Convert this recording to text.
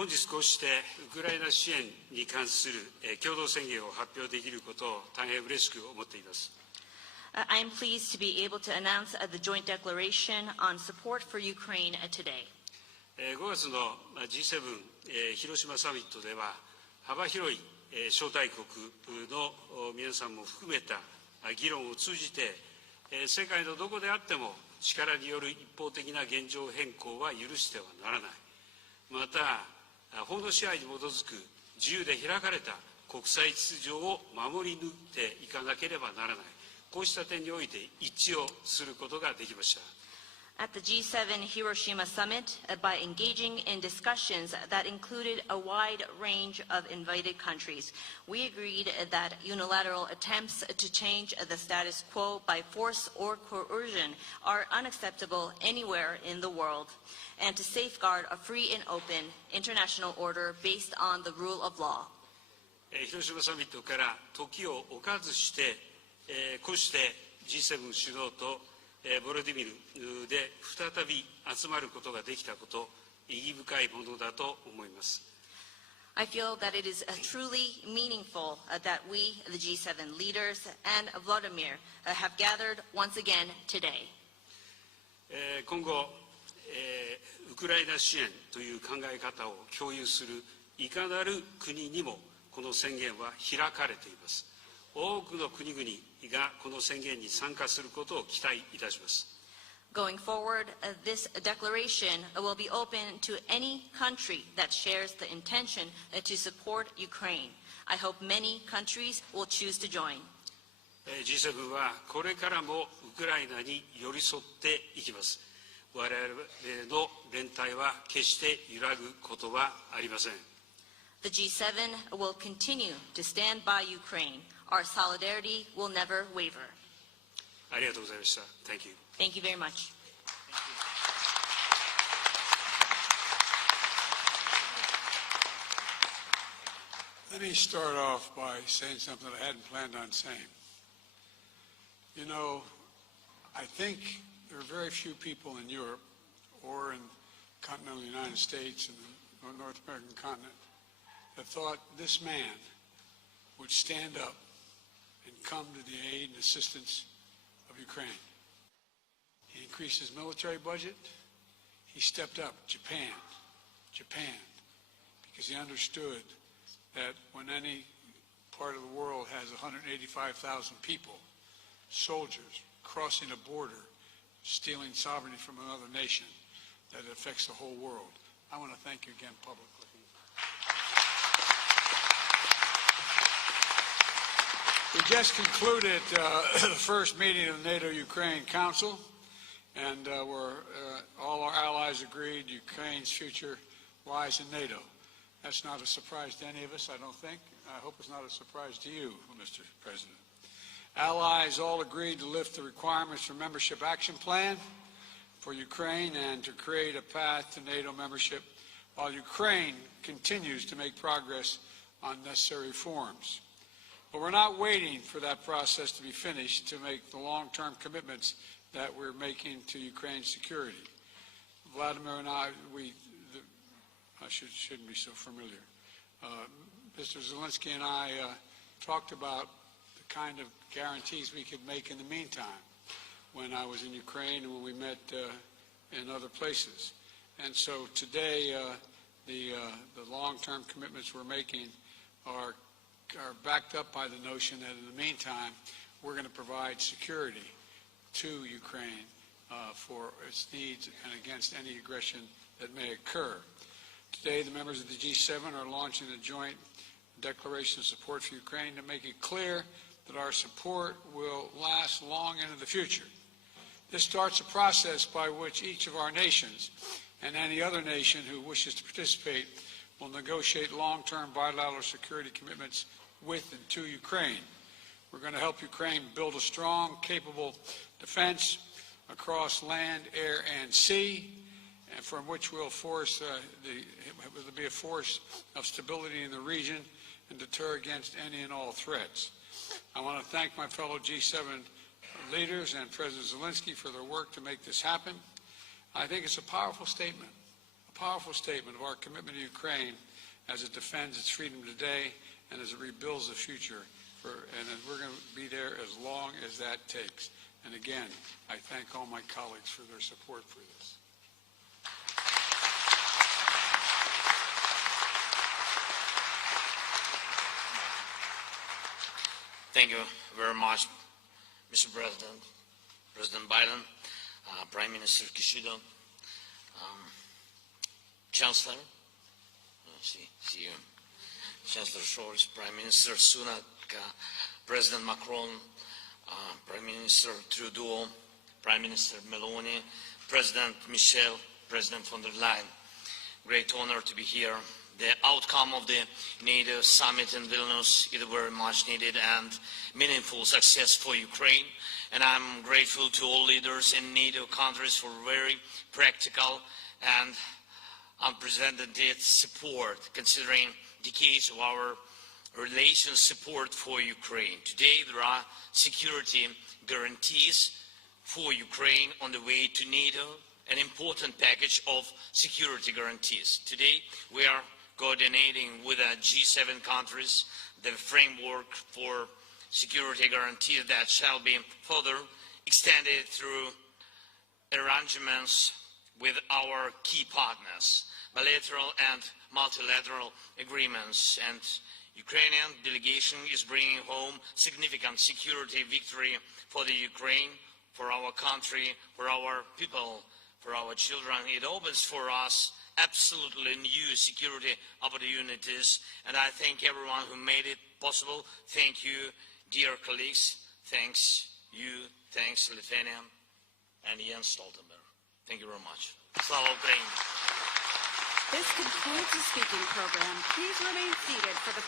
本日こうしてウクライナ支援に関する共同宣言を発表できることを大変嬉しく思っています。I am pleased to be able to announce the joint declaration on support for Ukraine today. 5月の G7 広島サミットでは幅広い招待国の皆さんも含めた議論を通じて世界のどこであっても力による一方的な現状変更は許してはならない。また法の支配に基づく自由で開かれた国際秩序を守り抜いていかなければならない。こうした点において一致をすることができました。At the G7 Hiroshima summit, by engaging in discussions that included a wide range of invited countries, we agreed that unilateral attempts to change the status quo by force or coercion are unacceptable anywhere in the world, and to safeguard a free and open international order based on the rule of law. 広島サミットから時を置かずして、こうして G7 首脳とボロディミルで再び集まることができたこと、意義深いものだと思います。I feel that it is truly meaningful that we, the G7 leaders, and Vladimir have gathered once again today. 今後、ウクライナ支援という考え方を共有するいかなる国にもこの宣言は開かれています。多くの国々がこの宣言に参加することを期待いたします。Going forward, this declaration will be open to any country that shares the intention to support Ukraine. I hope many countries will choose to join. G7 はこれからもウクライナに寄り添っていきます。我々の連帯は決して揺らぐことはありません。The G7 will continue to stand by Ukraine. Our solidarity will never waver. ありがとうございました。Thank you. Thank you very much. Let me start off by saying something I hadn't planned on saying. You know, I think there are very few people in Europe or in continental United States and the North American continent that thought this man would stand up and come to the aid and assistance of Ukraine. He increased his military budget. He stepped up Japan, because he understood that when any part of the world has 185,000 people, soldiers, crossing a border, stealing sovereignty from another nation, that it affects the whole world. I want to thank you again publicly. We just concluded the first meeting of the NATO-Ukraine Council, and all our allies agreed Ukraine's future lies in NATO. That's not a surprise to any of us, I don't think. I hope it's not a surprise to you, Mr. President. Allies all agreed to lift the requirements for membership action plan for Ukraine and to create a path to NATO membership while Ukraine continues to make progress on necessary reforms. But we're not waiting for that process to be finished to make the long-term commitments that we're making to Ukraine's security. Vladimir and I shouldn't be so familiar. Mr. Zelinsky and I talked about the kind of guarantees we could make in the meantime when I was in Ukraine and when we met in other places. And so today, the long-term commitments we're making are backed up by the notion that in the meantime, we're going to provide security to Ukraine for its needs and against any aggression that may occur. Today, the members of the G7 are launching a joint declaration of support for Ukraine to make it clear that our support will last long into the future. This starts a process by which each of our nations and any other nation who wishes to participate will negotiate long-term bilateral security commitments with and to Ukraine. We're going to help Ukraine build a strong, capable defense across land, air, and sea, and from which will be a force of stability in the region and deter against any and all threats. I want to thank my fellow G7 leaders and President Zelensky for their work to make this happen. I think it's a powerful statement powerful statement of our commitment to Ukraine as it defends its freedom today and as it rebuilds the future. And we're going to be there as long as that takes. And again, I thank all my colleagues for their support for this. Thank you very much, Mr. President, President Biden, Prime Minister Kishida, Chancellor, see you, Chancellor Scholz, Prime Minister Sunak, President Macron, Prime Minister Trudeau, Prime Minister Meloni, President Michel, President von der Leyen. Great honor to be here. The outcome of the NATO summit in Vilnius is very much needed and meaningful success for Ukraine. And I'm grateful to all leaders in NATO countries for very practical and unprecedented support, considering decades of our relations support for Ukraine. Today, there are security guarantees for Ukraine on the way to NATO, an important package of security guarantees. Today, we are coordinating with the G7 countries the framework for security guarantees that shall be further extended through arrangements with our key partners, bilateral and multilateral agreements. And Ukrainian delegation is bringing home significant security victory for the Ukraine, for our country, for our people, for our children. It opens for us absolutely new security opportunities, and I thank everyone who made it possible. Thank you, dear colleagues. Thanks you. Thanks Lithuania and Jens Stoltenberg. Thank you very much. Slava Ukraini. This concludes the speaking program. Please remain seated for the